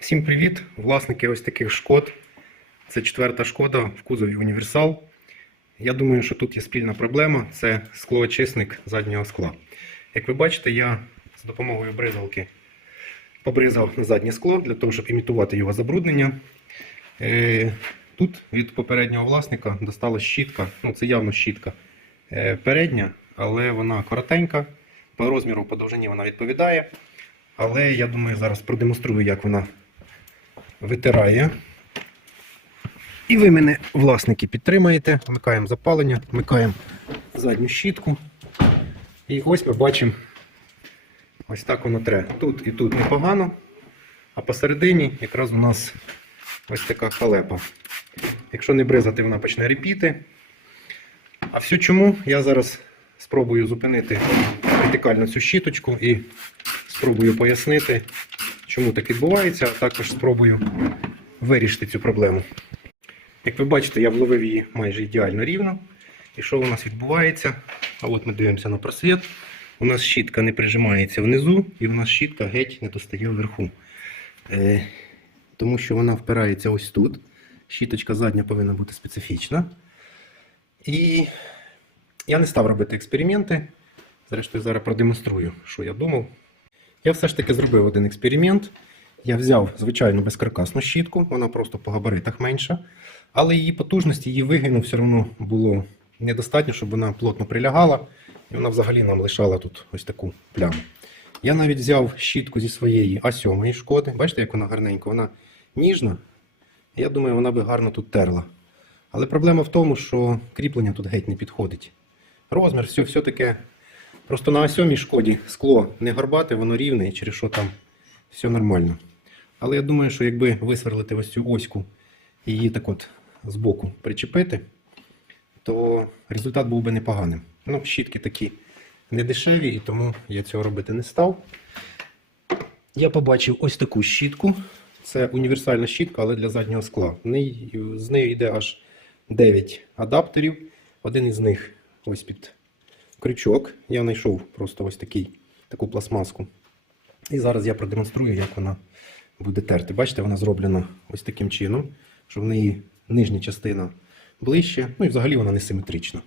Всім привіт! Власники ось таких шкод. Це четверта шкода в кузові універсал. Я думаю, що тут є спільна проблема це склоочисник заднього скла. Як ви бачите, я з допомогою бризалки побризав на заднє скло для того, щоб імітувати його забруднення. Е, Тут від попереднього власника досталась щітка. Ну, це явно щітка е, передня, але вона коротенька. По розміру, по довжині вона відповідає. Але я думаю, зараз продемонструю, як вона витирає. І ви мене, власники, підтримаєте. Вмикаємо запалення, вмикаємо задню щітку. І ось ми бачимо, ось так воно тре. Тут і тут непогано, а посередині якраз у нас ось така халепа. Якщо не бризати, вона почне репіти. А все чому? Я зараз спробую зупинити вертикально цю щіточку і спробую пояснити, чому так відбувається, а також спробую вирішити цю проблему. Як ви бачите, я вловив її майже ідеально рівно. І що у нас відбувається? А от ми дивимося на просвіт. У нас щітка не прижимається внизу, і у нас щітка геть не достає вверху. Е, тому що вона впирається ось тут. Щіточка задня повинна бути специфічна. І я не став робити експерименти. Зрештою, зараз продемонструю, що я думав. Я все ж таки зробив один експеримент. Я взяв звичайну безкаркасну щітку, вона просто по габаритах менша. Але її потужності, її вигину все одно було недостатньо, щоб вона плотно прилягала. І вона взагалі нам лишала тут ось таку пляму. Я навіть взяв щітку зі своєї А7 шкоди. Бачите, як вона гарненька, вона ніжна. Я думаю, вона би гарно тут терла. Але проблема в тому, що кріплення тут геть не підходить. Розмір, все, все таке. Просто на А7 шкоді скло не горбате, воно рівне, через що там все нормально. Але я думаю, що якби висверлити ось цю оську і її так от збоку причепити, то результат був би непоганим. Ну, щітки такі не дешеві, і тому я цього робити не став. Я побачив ось таку щітку. Це універсальна щітка, але для заднього скла. З нею йде аж 9 адаптерів. Один із них ось під крючок. Я знайшов просто ось такий, таку пластмаску. І зараз я продемонструю, як вона буде терти. Бачите, вона зроблена ось таким чином, що в неї нижня частина ближче, ну і взагалі вона не симетрична.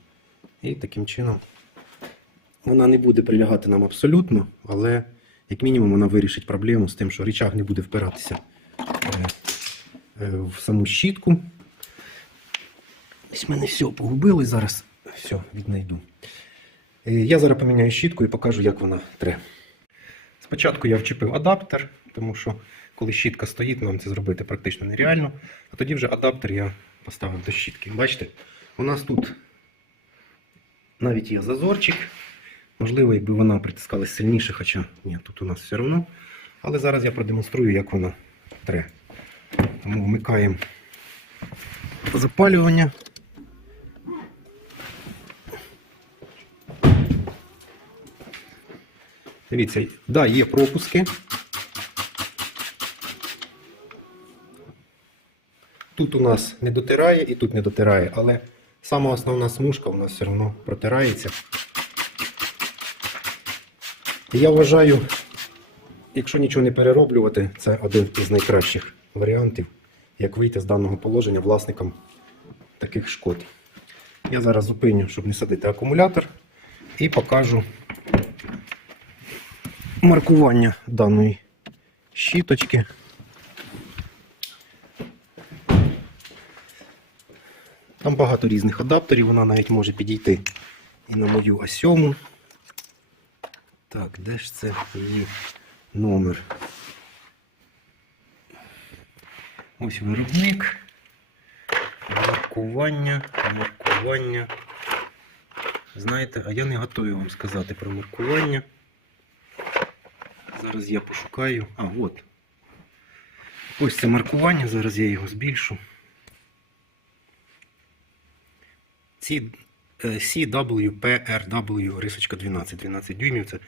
І таким чином вона не буде прилягати нам абсолютно, але як мінімум вона вирішить проблему з тим, що рычаг не буде впиратися е, е, в саму щітку. Ось в мене все погубилось, зараз все віднайду. Е, Я зараз поміняю щітку і покажу, як вона тре. Спочатку я вчепив адаптер, тому що коли щітка стоїть, нам це зробити практично нереально. А тоді вже адаптер я поставив до щітки. Бачите, у нас тут навіть є зазорчик. Можливо, якби вона притискалась сильніше, хоча ні, тут у нас все одно. Але зараз я продемонструю, як вона тре. Тому вмикаємо запалювання. Дивіться, да, є пропуски. Тут у нас не дотирає і тут не дотирає, але сама основна смужка у нас все одно протирається. Я вважаю, якщо нічого не перероблювати, це один із найкращих варіантів, як вийти з даного положення власникам таких шкод. Я зараз зупиню, щоб не садити акумулятор, і покажу маркування даної щіточки. Там багато різних адаптерів, вона навіть може підійти і на мою А7. Так, де ж це її номер? Ось виробник. Маркування, маркування. Знаєте, а я не готовий вам сказати про маркування. Зараз я пошукаю. А, от. Ось це маркування, зараз я його збільшу. Е, CWPRW рисочка 12, 12 дюймів, це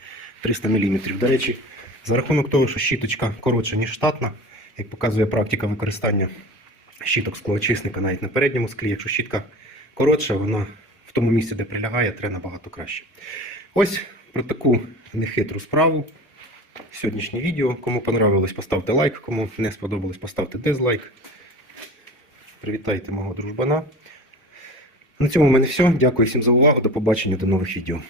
300 мм. До речі, за рахунок того, що щіточка коротша, ніж штатна, як показує практика використання щіток склоочисника навіть на передньому склі, якщо щітка коротша, вона в тому місці, де прилягає, треба набагато краще. Ось про таку нехитру справу сьогоднішнє відео. Кому понравилось, поставте лайк, кому не сподобалось, поставте дизлайк. Привітайте мого дружбана. На цьому в мене все. Дякую всім за увагу. До побачення, до нових відео.